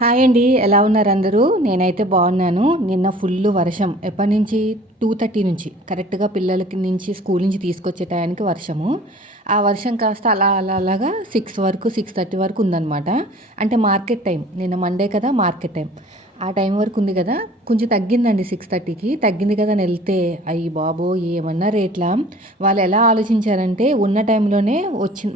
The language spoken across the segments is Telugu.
హాయ్ అండి. ఎలా ఉన్నారు అందరూ? నేనైతే బాగున్నాను. నిన్న ఫుల్లు వర్షం. ఎప్పటి నుంచి 2:30 నుంచి కరెక్ట్‌గా పిల్లలకి నుంచి స్కూల్ నుంచి తీసుకొచ్చే టయానికి వర్షము. ఆ వర్షం కాస్త అలాగా 6 వరకు 6:30 వరకు ఉందనమాట. అంటే మార్కెట్ టైం. నిన్న మండే కదా మార్కెట్ టైం. ఆ టైం వరకు ఉంది కదా! కొంచెం తగ్గిందండి 6:30కి. తగ్గింది కదా అని ఎళ్తే అయ్య బాబోయ్! ఏమన్నా రేట్లా. వాళ్ళు ఎలా ఆలోచించారంటే ఉన్న టైంలోనే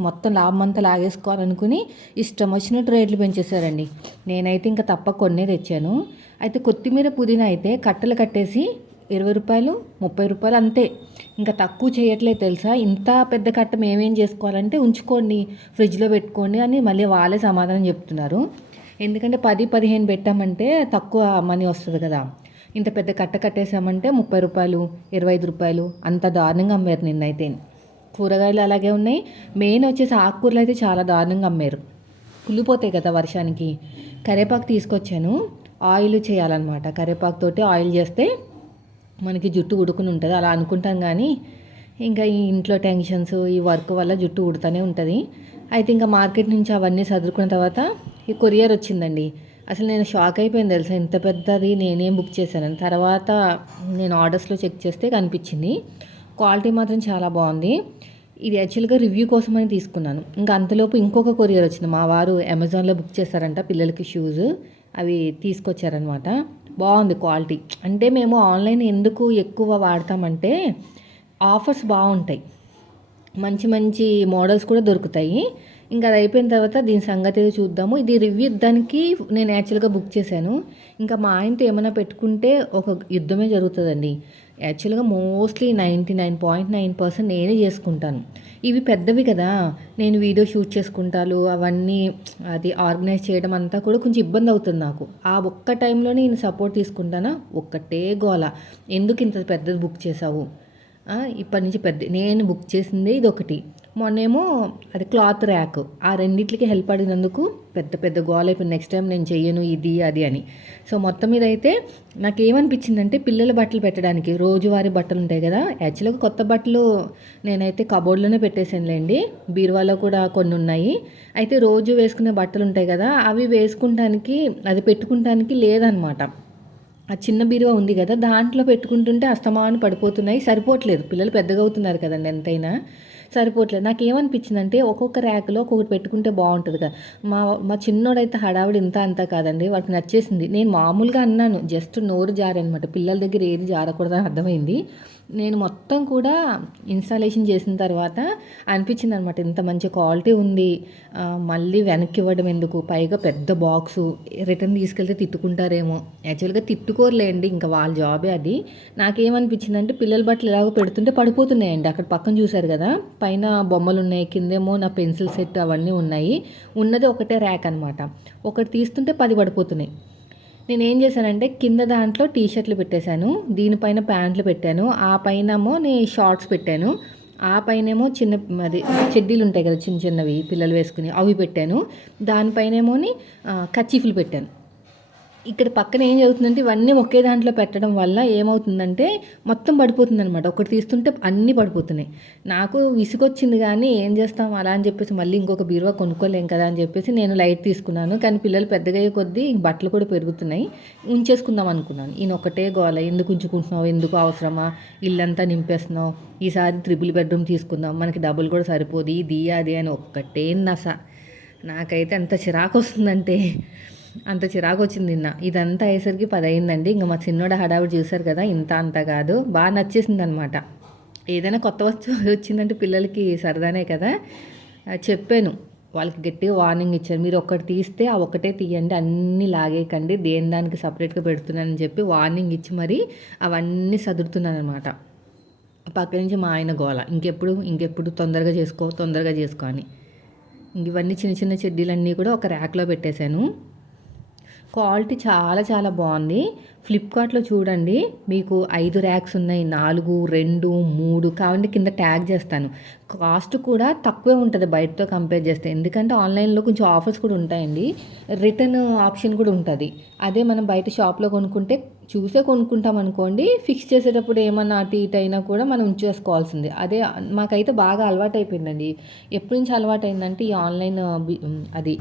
మొత్తం లాభం అంతా లాగేసుకోవాలనుకుని ఇష్టం వచ్చినట్టు రేట్లు పెంచేశారండి. నేనైతే ఇంక తప్పక కొన్నే తెచ్చాను. అయితే కొత్తిమీర, పుదీనా అయితే కట్టలు కట్టేసి రూ. 20, రూ. 30 అంతే. ఇంకా తక్కువ చేయట్లేదు తెలుసా? ఇంత పెద్ద కట్ట మేమేం చేసుకోవాలంటే ఉంచుకోండి, ఫ్రిడ్జ్‌లో పెట్టుకోండి అని మళ్ళీ వాళ్ళే సమాధానం చెప్తున్నారు. ఎందుకంటే 10, 15 పెట్టామంటే తక్కువ మనీ వస్తది కదా! ఇంత పెద్ద కట్ట కట్టేసామంటే రూ. 30, రూ. 25 అంత దారుణంగా అమ్మారు నిన్నైతే. కూరగాయలు అలాగే ఉన్నాయి. మెయిన్ వచ్చేసి ఆకుకూరలు అయితే చాలా దారుణంగా అమ్మారు. కుళ్ళిపోతాయి కదా వర్షానికి. కరివేపాకు తీసుకొచ్చాను. ఆయిల్ చేయాలన్నమాట. కరివేపాకుతోటి ఆయిల్ చేస్తే మనకి జుట్టు ఊడుకుని ఉంటది. అలా అనుకుంటాం గానీ, ఇంకా ఈ ఇంట్లో టెన్షన్స్, ఈ వర్క్ వల్ల జుట్టు ఊడుతూనే ఉంటది. అయితే ఇంకా మార్కెట్ నుంచి అవన్నీ సదురుకున్న తర్వాత ఈ కొరియర్ వచ్చిందండి. అసలు నేను షాక్ అయిపోయాను తెలుసా! ఇంత పెద్దది నేనేం బుక్ చేశానని. తర్వాత నేను ఆర్డర్స్‌లో చెక్ చేస్తే కనిపించింది. క్వాలిటీ మాత్రం చాలా బాగుంది. ఇది యాక్చువల్‌గా రివ్యూ కోసమని తీసుకున్నాను. ఇంకా అంతలోపు ఇంకొక కొరియర్ వచ్చింది. మా వారు అమెజాన్‌లో బుక్ చేశారంట పిల్లలకి షూస్. అవి తీసుకొచ్చారనమాట. బాగుంది క్వాలిటీ. అంటే మేము ఆన్లైన్ ఎందుకు ఎక్కువ వాడతామంటే ఆఫర్స్ బాగుంటాయి. మంచి మంచి మోడల్స్ కూడా దొరుకుతాయి. ఇంకా అది అయిపోయిన తర్వాత దీని సంగతి ఏదో చూద్దాము. ఇది రివ్యూ ఇద్దానికి నేను యాక్చువల్‌గా బుక్ చేశాను. ఇంకా మా ఆయనతో ఏమైనా పెట్టుకుంటే ఒక యుద్ధమే జరుగుతదండి. యాక్చువల్‌గా మోస్ట్‌లీ 99.9% నేనే చేసుకుంటాను. ఇవి పెద్దవి కదా! నేను వీడియో షూట్ చేసుకుంటాను. అవన్నీ అది ఆర్గనైజ్ చేయడం అంతా కూడా కొంచెం ఇబ్బంది అవుతుంది నాకు. ఆ ఒక్క టైంలోనే నేను సపోర్ట్ తీసుకుంటానా, ఒక్కటే గోల. ఎందుకు ఇంత పెద్దది బుక్ చేశావు? ఇప్పటి నుంచి నేను బుక్ చేసిందే ఇదొకటి. మొన్నేమో అది క్లాత్ ర్యాక్. ఆ రెండిట్లకి హెల్ప్ అడిగినందుకు పెద్ద పెద్ద గోలైపోయింది. నెక్స్ట్ టైం నేను చెయ్యను ఇది, అది అని. సో, మొత్తం మీద అయితే నాకేమనిపించిందంటే పిల్లల బట్టలు పెట్టడానికి రోజువారీ బట్టలుంటాయి కదా! యాక్చువల్‌గా కొత్త బట్టలు నేనైతే కబోర్డ్‌లోనే పెట్టేసానులెండి. బీరువాలో కూడా కొన్నున్నాయి. అయితే రోజు వేసుకునే బట్టలుంటాయి కదా! అవి వేసుకుంటానికి అది పెట్టుకుంటానికి లేదనమాట. ఆ చిన్న బీరువా ఉంది గదా! దాంట్లో పెట్టుకుంటుంటే అస్తమాను పడిపోతున్నాయి. సరిపోవట్లేదు. పిల్లలు పెద్దగా అవుతున్నారు కదండీ ఎంతైనా. సరిపోవట్లేదు. నాకేమనిపించిందంటే ఒక్కొక్క ర్యాక్‌లో ఒక్కొక్కటి పెట్టుకుంటే బావుంటది కదా! మా మా చిన్నోడైతే హడావిడి ఇంత అంతా కాదండి. వాడికి నచ్చేసింది. నేను మామూలుగా అన్నాను. జస్ట్ నోరు జారనమాట. పిల్లల దగ్గర ఏది జారకూడదని అర్థమైంది. నేను మొత్తం కూడా ఇన్‌స్టాలేషన్ చేసిన తర్వాత అనిపించిందనమాట. ఇంత మంచి క్వాలిటీ ఉంది. మళ్ళీ వెనక్కి ఇవ్వడం ఎందుకు? పైగా పెద్ద బాక్సు. రిటర్న్ తీసుకెళ్తే తిట్టుకుంటారేమో. యాక్చువల్‌గా తిట్టుకోరులేండి. ఇంకా వాళ్ళ జాబే అది. నాకేమనిపించిందంటే పిల్లల బట్టలు ఎలాగో పెడుతుంటే పడిపోతున్నాయండి. అక్కడ పక్కన చూసారు కదా! పైన బొమ్మలున్నాయి. కిందేమో నా పెన్సిల్ సెట్ అవన్నీ ఉన్నాయి. ఉన్నది ఒకటే ర్యాక్ అనమాట. ఒకటి తీస్తుంటే 10 పడిపోతున్నాయి. నేనేం చేశానంటే కింద దాంట్లో టీ షర్ట్‌లు పెట్టేశాను. దీనిపైన ప్యాంట్లు పెట్టాను. ఆ పైనేమో షార్ట్స్ పెట్టాను. ఆ పైనేమో అది చెడ్డీలుంటాయి కదా! చిన్న చిన్నవి పిల్లలు వేసుకునేవి అవి పెట్టాను. దానిపైనేమోని కర్చీఫ్‌లు పెట్టాను. ఇక్కడ పక్కన ఏం జరుగుతుందంటే ఇవన్నీ ఒకే దాంట్లో పెట్టడం వల్ల ఏమవుతుందంటే మొత్తం పడిపోతుందనమాట. ఒకటి తీస్తుంటే అన్నీ పడిపోతున్నాయి. నాకు విసుగొచ్చింది గానీ ఏం చేస్తాం అలా అని చెప్పేసి మళ్ళీ ఇంకొక బీరువా కొనుక్కోలేం కదా అని చెప్పేసి నేను లైట్ తీసుకున్నాను. కానీ పిల్లలు పెద్దగయ్యే కొద్దీ బట్టలు కూడా పెరుగుతున్నాయి. ఉంచేసుకుందాం అనుకున్నాను. ఈయనొక్కటే గోల. ఎందుకు ఉంచుకుంటున్నావు? ఎందుకు అవసరమా? ఇల్లంతా నింపేస్తున్నావు. ఈసారి ట్రిపుల్ బెడ్‌రూమ్ తీసుకుందాం. మనకి డబ్బులు కూడా సరిపోదు. ఇది అది అని ఒక్కటే నస. నాకైతే ఎంత చిరాకొస్తుందంటే అంత చిరాకొచ్చింది నిన్న. ఇదంతా అయ్యేసరికి 10 అయిందండి. ఇంక మా చిన్నోడు హడావిడి చూసారు కదా! ఇంత అంత కాదు. నచ్చేసిందనమాట. ఏదైనా కొత్త వస్తువు వచ్చిందంటే పిల్లలకి సరదానే కదా! చెప్పాను. వాళ్ళకి గట్టిగా వార్నింగ్ ఇచ్చాను. మీరు ఒక్కటి తీస్తే ఆ ఒక్కటే తీయండి. అన్నీ లాగేయకండి. దేని దానికి సెపరేట్‌గా పెడుతున్నానని చెప్పి వార్నింగ్ ఇచ్చి మరీ అవన్నీ సదురుతున్నాననమాట. పక్క నుంచి మా ఆయన గోల. ఇంకెప్పుడు తొందరగా చేసుకో, తొందరగా చేసుకో అని. ఇవన్నీ చిన్న చిన్న చెడ్డీలన్నీ కూడా ఒక ర్యాక్‌లో పెట్టేశాను. క్వాలిటీ చాలా చాలా బాగుంది. ఫ్లిప్‌కార్ట్‌లో చూడండి. మీకు 5 ర్యాక్స్ ఉన్నాయి. 4, 2, 3 కావాలంటే కింద ట్యాగ్ చేస్తాను. కాస్ట్ కూడా తక్కువే ఉంటది బయటతో కంపేర్ చేస్తే. ఎందుకంటే ఆన్‌లైన్‌లో కొంచెం ఆఫర్స్ కూడా ఉంటాయండి. రిటర్న్ ఆప్షన్ కూడా ఉంటది. అదే మనం బయట షాప్‌లో కొనుక్కుంటే చూసే కొనుక్కుంటాం అనుకోండి. ఫిక్స్ చేసేటప్పుడు ఏమన్నా అటు ఇటు అయినా కూడా మనం ఉంచేసుకోవాల్సిందే. అదే మాకైతే బాగా అలవాటయిపోయిందండి. ఎప్పటి నుంచి అలవాటయిందంటే ఈ అది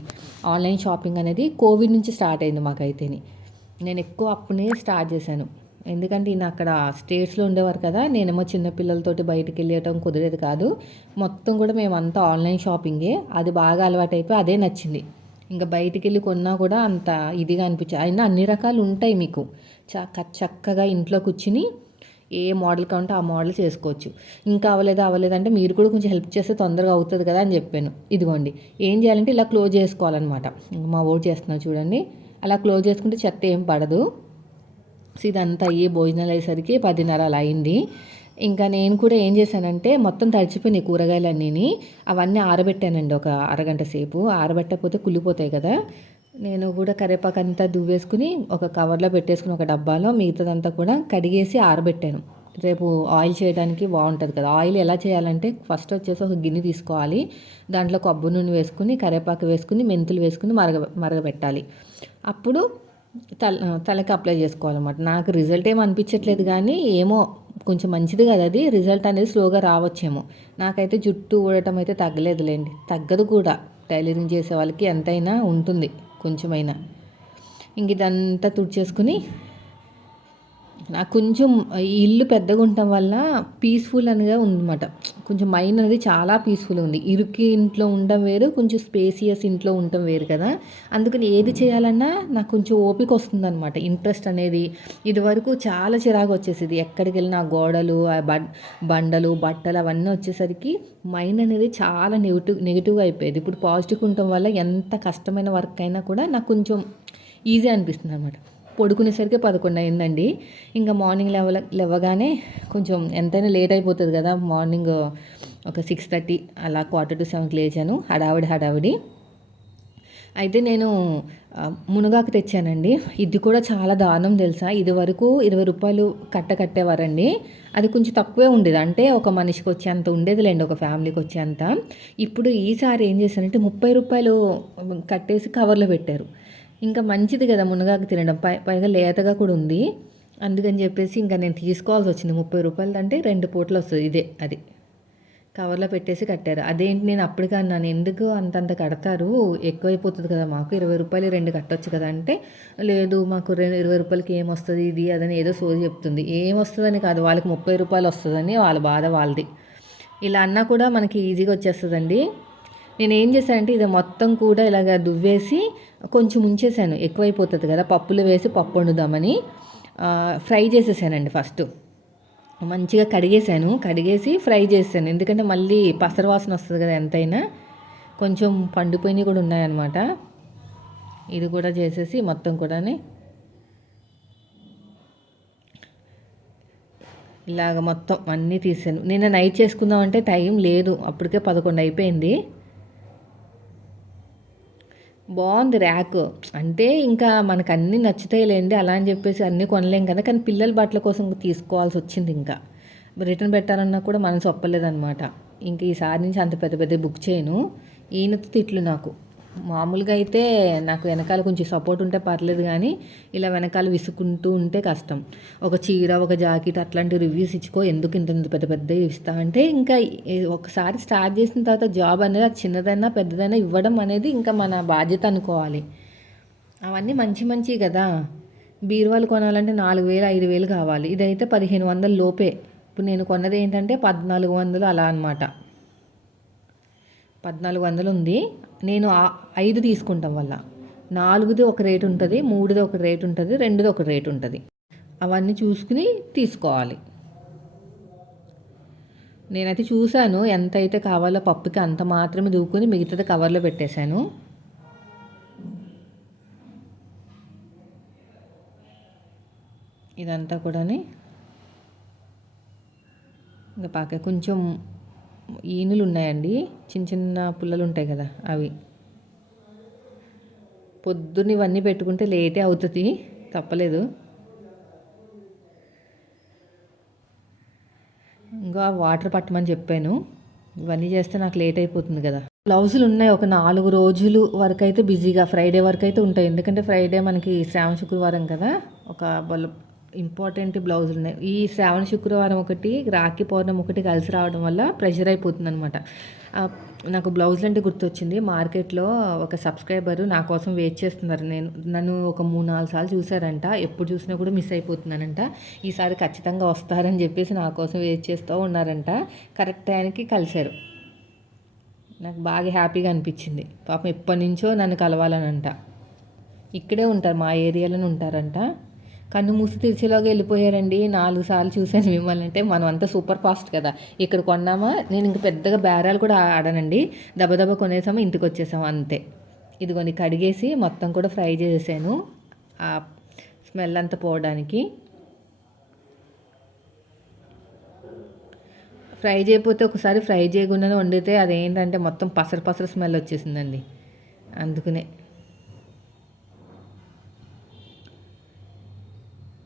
ఆన్‌లైన్ షాపింగ్ అనేది కోవిడ్ నుంచి స్టార్ట్ అయింది మాకైతేని. నేను ఎక్కువ అప్పుడే స్టార్ట్ చేశాను. ఎందుకంటే ఈయన అక్కడ స్టేట్స్‌లో ఉండేవారు కదా! నేనేమో చిన్న పిల్లలతోటి బయటికెళ్ళటం కుదిరేది కాదు. మొత్తం కూడా మేమంతా ఆన్‌లైన్ షాపింగే. అది బాగా అలవాటైపోయి అదే నచ్చింది. ఇంక బయటికెళ్ళి కొన్నా కూడా అంత ఇదిగా అనిపించదు. అయినా అన్ని రకాలు ఉంటాయి మీకు. చక్కగా ఇంట్లో కూర్చొని ఏ మోడల్ కావాలంటే ఆ మోడల్ చేసుకోవచ్చు. ఇంకా అవ్వలేదంటే మీరు కూడా కొంచెం హెల్ప్ చేస్తే తొందరగా అవుతది కదా! అని చెప్పాను. ఇదిగోండి ఏం చేయాలంటే ఇలా క్లోజ్ చేసుకోవాలనమాట. మా వోడు చేస్తున్నాడు చూడండి. అలా క్లోజ్ చేసుకుంటే చెత్త ఏం పడదు. సో ఇదంతా అయ్యి భోజనాలు అయ్యేసరికి 10:30 అలా అయింది. ఇంకా నేను కూడా ఏం చేశానంటే మొత్తం తడిచిపోయినాయి కూరగాయలన్నీని. అవన్నీ ఆరబెట్టానండి ఒక అరగంట సేపు. ఆరబెట్టకపోతే కుళ్ళిపోతాయి కదా! నేను కూడా కరివేపాకంతా దువ్వేసుకుని ఒక కవర్లో పెట్టేసుకుని ఒక డబ్బాలో మిగతాదంతా కూడా కడిగేసి ఆరబెట్టాను. రేపు ఆయిల్ చేయడానికి బాగుంటుంది కదా! ఆయిల్ ఎలా చేయాలంటే ఫస్ట్ వచ్చేసి ఒక గిన్నె తీసుకోవాలి. దాంట్లో కొబ్బరి నూనె వేసుకుని కరివేపాకు వేసుకుని మెంతులు వేసుకుని మరగబెట్టాలి. అప్పుడు తలకి అప్లై చేసుకోవాలన్నమాట. నాకు రిజల్ట్ ఏమి అనిపించట్లేదు కానీ ఏమో కొంచెం మంచిది కదా అది. రిజల్ట్ అనేది స్లోగా రావచ్చేమో. నాకైతే జుట్టు ఊడటం అయితే తగ్గలేదులేండి. తగ్గదు కూడా. టైలరింగ్ చేసే వాళ్ళకి ఎంతైనా ఉంటుంది కొంచెమైనా. ఇంక ఇదంతా తుడిచేసుకుని నాకు కొంచెం ఈ ఇల్లు పెద్దగా ఉండటం వల్ల పీస్ఫుల్ అనేది ఉందన్నమాట. కొంచెం మైండ్ అనేది చాలా పీస్ఫుల్ ఉంది. ఇరుక్కి ఇంట్లో ఉండడం వేరు, కొంచెం స్పేసియస్ ఇంట్లో ఉండటం వేరు కదా! అందుకని ఏది చేయాలన్నా నాకు కొంచెం ఓపిక వస్తుందన్నమాట. ఇంట్రెస్ట్ అనేది ఇదివరకు చాలా చిరాకు వచ్చేసేది. ఎక్కడికెళ్ళినా గోడలు, బండలు, బట్టలు అవన్నీ వచ్చేసరికి మైండ్ అనేది చాలా నెగిటివ్‌గా అయిపోయేది. ఇప్పుడు పాజిటివ్‌గా ఉండటం వల్ల ఎంత కష్టమైన వర్క్ అయినా కూడా నాకు కొంచెం ఈజీ అనిపిస్తుందన్నమాట. పడుకునేసరికి 11 అయిందండి. ఇంకా మార్నింగ్ లేవగానే కొంచెం ఎంతైనా లేట్ అయిపోతుంది కదా! మార్నింగ్ ఒక 6:30 అలా 6:45కి లేచాను. హడావిడి. అయితే నేను మునగాకు తెచ్చానండి. ఇది కూడా చాలా దారుణం తెలుసా! ఇదివరకు రూ. 20 కట్టేవారండి. అది కొంచెం తక్కువే ఉండేది. అంటే ఒక మనిషికి వచ్చేంత ఉండేదిలేండి. ఒక ఫ్యామిలీకి వచ్చేంత. ఇప్పుడు ఈసారి ఏం చేశానంటే రూ. 30 కట్టేసి కవర్లో పెట్టారు. ఇంకా మంచిది కదా మునగాకు తినడం. పైగా లేతగా కూడా ఉంది. అందుకని చెప్పేసి ఇంకా నేను తీసుకోవాల్సి వచ్చింది. రూ. 30 అంటే 2 పూటలు వస్తుంది. ఇదే అది. కవర్లో పెట్టేసి కట్టారు. అదేంటి నేను అప్పటికే అన్నాను, ఎందుకు అంతంత కడతారు, ఎక్కువైపోతుంది కదా మాకు, రూ. 20 2 కట్టొచ్చు కదా అంటే, లేదు మాకు రూ. 20కి ఏమొస్తుంది ఇది అదని ఏదో సోది చెప్తుంది. ఏమొస్తుందని కాదు, వాళ్ళకి రూ. 30 వస్తుందని వాళ్ళ బాధ వాళ్ళది. ఇలా అన్నా కూడా మనకి ఈజీగా వచ్చేస్తుందండి. నేను ఏం చేశానంటే ఇది మొత్తం కూడా ఇలాగ దువ్వేసి కొంచెం ఉంచేసాను. ఎక్కువైపోతుంది కదా పప్పులు వేసి పప్పు వండుదామని ఫ్రై చేసేసానండి ఫస్ట్. మంచిగా కడిగేసి ఫ్రై చేశాను. ఎందుకంటే మళ్ళీ పసరు వాసన వస్తుంది కదా ఎంతైనా. కొంచెం పండిపోయినవి కూడా ఉన్నాయన్నమాట. ఇది కూడా చేసేసి మొత్తం కూడా ఇలాగ మొత్తం అన్నీ తీసాను. నిన్న నైట్ చేసుకుందామంటే టైం లేదు, అప్పటికే 11 అయిపోయింది. బాగుంది ర్యాక్. అంటే ఇంకా మనకు అన్నీ నచ్చుతాయిలేండి, అలా అని చెప్పేసి అన్నీ కొనలేం కదా, కానీ పిల్లల బట్టల కోసం తీసుకోవాల్సి వచ్చింది. ఇంకా రిటర్న్ పెట్టాలన్నా కూడా మనసు ఒప్పలేదనమాట. ఇంక ఈసారి నుంచి అంత పెద్ద పెద్ద బుక్ చేయను. ఈయనతో తిట్లు నాకు. మామూలుగా అయితే నాకు వెనకాల కొంచెం సపోర్ట్ ఉంటే పర్లేదు కానీ ఇలా వెనకాల విసుకుంటూ ఉంటే కష్టం. ఒక చీర ఒక జాకెట్ అట్లాంటి రివ్యూస్ ఇచ్చుకో, ఎందుకు ఇంత పెద్ద పెద్దవి ఇస్తా అంటే, ఇంకా ఒకసారి స్టార్ట్ చేసిన తర్వాత జాబ్ అనేది అది చిన్నదైనా పెద్దదైనా ఇవ్వడం అనేది ఇంకా మన బాధ్యత అనుకోవాలి. అవన్నీ మంచి కదా. బీరువాలు కొనాలంటే 4,000 5,000 కావాలి. ఇదైతే 1,500 లోపే. ఇప్పుడు నేను కొన్నది ఏంటంటే 1,400 అలా అనమాట. 1,400 ఉంది. నేను 5 తీసుకుంటాం వల్ల 4ది ఒక రేటు ఉంటుంది, 3ది ఒక రేటు ఉంటుంది, 2ది ఒక రేటు ఉంటుంది. అవన్నీ చూసుకుని తీసుకోవాలి. నేనైతే చూశాను ఎంత అయితే కావాలో పప్పుకి అంత మాత్రమే దూకుని మిగతాది కవర్లో పెట్టేశాను. ఇదంతా కూడా ఇంకా కొంచెం ఈనులు ఉన్నాయండి, చిన్న చిన్న పుల్లలు ఉంటాయి కదా అవి. పొద్దున్న ఇవన్నీ పెట్టుకుంటే లేటే అవుతుంది, తప్పలేదు. ఇంకా వాటర్ పట్టమని చెప్పాను. ఇవన్నీ చేస్తే నాకు లేట్ అయిపోతుంది కదా. బ్లౌజులు ఉన్నాయి ఒక 4 రోజులు వరకు అయితే బిజీగా, ఫ్రైడే వరకు అయితే ఉంటాయి. ఎందుకంటే ఫ్రైడే మనకి శ్రావణ శుక్రవారం కదా, ఒక ఇంపార్టెంట్ బ్లౌజులు ఉన్నాయి. ఈ శ్రావణ శుక్రవారం ఒకటి, రాఖీ పౌర్ణమి ఒకటి కలిసి రావడం వల్ల ప్రెషర్ అయిపోతుంది అనమాట. నాకు బ్లౌజులు అంటే గుర్తొచ్చింది. మార్కెట్లో ఒక సబ్స్క్రైబరు నా కోసం వెయిట్ చేస్తున్నారు. నన్ను ఒక 3-4 సార్లు చూసారంట. ఎప్పుడు చూసినా కూడా మిస్ అయిపోతున్నానంట. ఈసారి ఖచ్చితంగా వస్తారని చెప్పేసి నా కోసం వెయిట్ చేస్తూ ఉన్నారంట. కరెక్ట్ టైంకి కలిశారు. నాకు బాగా హ్యాపీగా అనిపించింది. పాపం ఎప్పటి నుంచో నన్ను కలవాలనంట. ఇక్కడే ఉంటారు, మా ఏరియాలోనే ఉంటారంట. కన్ను మూసి తెరిచేలాగా వెళ్ళిపోయారండి. 4 సార్లు చూశాను మిమ్మల్ని. అంటే మనం అంతా సూపర్ ఫాస్ట్ కదా. ఇక్కడ కొన్నామా, నేను ఇంక పెద్దగా బేరాలు కూడా ఆడనండి. దెబ్బ కొనేసాము, ఇంటికి వచ్చేసాము అంతే. ఇదిగోని కడిగేసి మొత్తం కూడా ఫ్రై చేసేసాను, ఆ స్మెల్ అంతా పోవడానికి. ఫ్రై చేయకపోతే ఒకసారి ఫ్రై చేయకుండానే వండితే అదేంటంటే మొత్తం పసరు స్మెల్ వచ్చేసిందండి. అందుకనే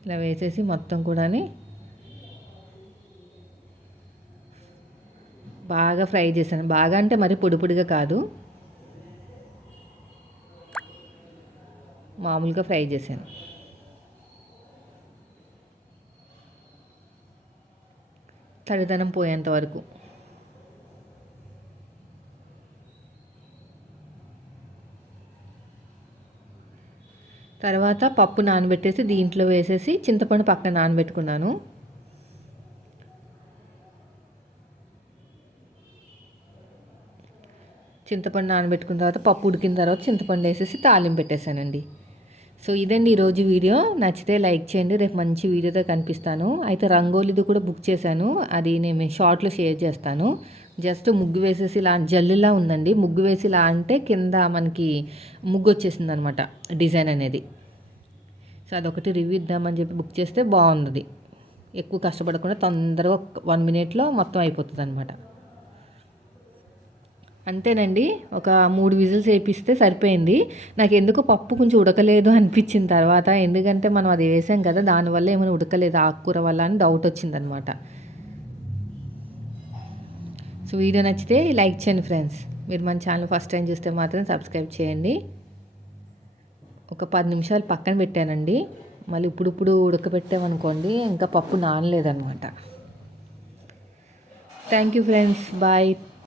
ఇలా వేసేసి మొత్తం కూడా బాగా ఫ్రై చేశాను. బాగా అంటే మరి పొడిగా కాదు, మామూలుగా ఫ్రై చేశాను. తడిదనం పోయేంత వరకు. తర్వాత పప్పు నానబెట్టేసి దీంట్లో వేసేసి చింతపండు పక్కన నానబెట్టుకున్నాను. చింతపండు నానబెట్టుకున్న తర్వాత పప్పు ఉడికిన తర్వాత చింతపండు వేసేసి తాలింపు పెట్టేశానండి. సో ఇదండి ఈరోజు వీడియో. నచ్చితే లైక్ చేయండి. రేపు మంచి వీడియోతో కనిపిస్తాను. అయితే రంగోలీది కూడా బుక్ చేశాను, అది నేను షార్ట్లో షేర్ చేస్తాను. జస్ట్ ముగ్గు వేసేసి ఇలా జల్లులా ఉందండి. ముగ్గు వేసి ఇలా అంటే కింద మనకి ముగ్గు వచ్చేసింది అనమాట, డిజైన్ అనేది. సో అదొకటి రివ్యూ ఇద్దామని చెప్పి బుక్ చేస్తే బాగుంది. ఎక్కువ కష్టపడకుండా తొందరగా 1 మినిట్లో మొత్తం అయిపోతుంది అనమాట. అంతేనండి, ఒక 3 విజిల్స్ వేపిస్తే సరిపోయింది. నాకు ఎందుకో పప్పు కొంచెం ఉడకలేదు అనిపించిన తర్వాత, ఎందుకంటే మనం అది వేసాం కదా, దానివల్ల ఏమైనా ఉడకలేదు ఆకుకూర వల్ల అని డౌట్ వచ్చిందనమాట. సో వీడియో నచ్చితే లైక్ చేయండి ఫ్రెండ్స్. మీరు మన ఛానల్ ఫస్ట్ టైం చూస్తే మాత్రం సబ్స్క్రైబ్ చేయండి. ఒక 10 నిమిషాలు పక్కన పెట్టానండి. మళ్ళీ ఇప్పుడు ఉడకబెట్టామనుకోండి ఇంకా పప్పు నానలేదన్నమాట. Thank you friends, bye.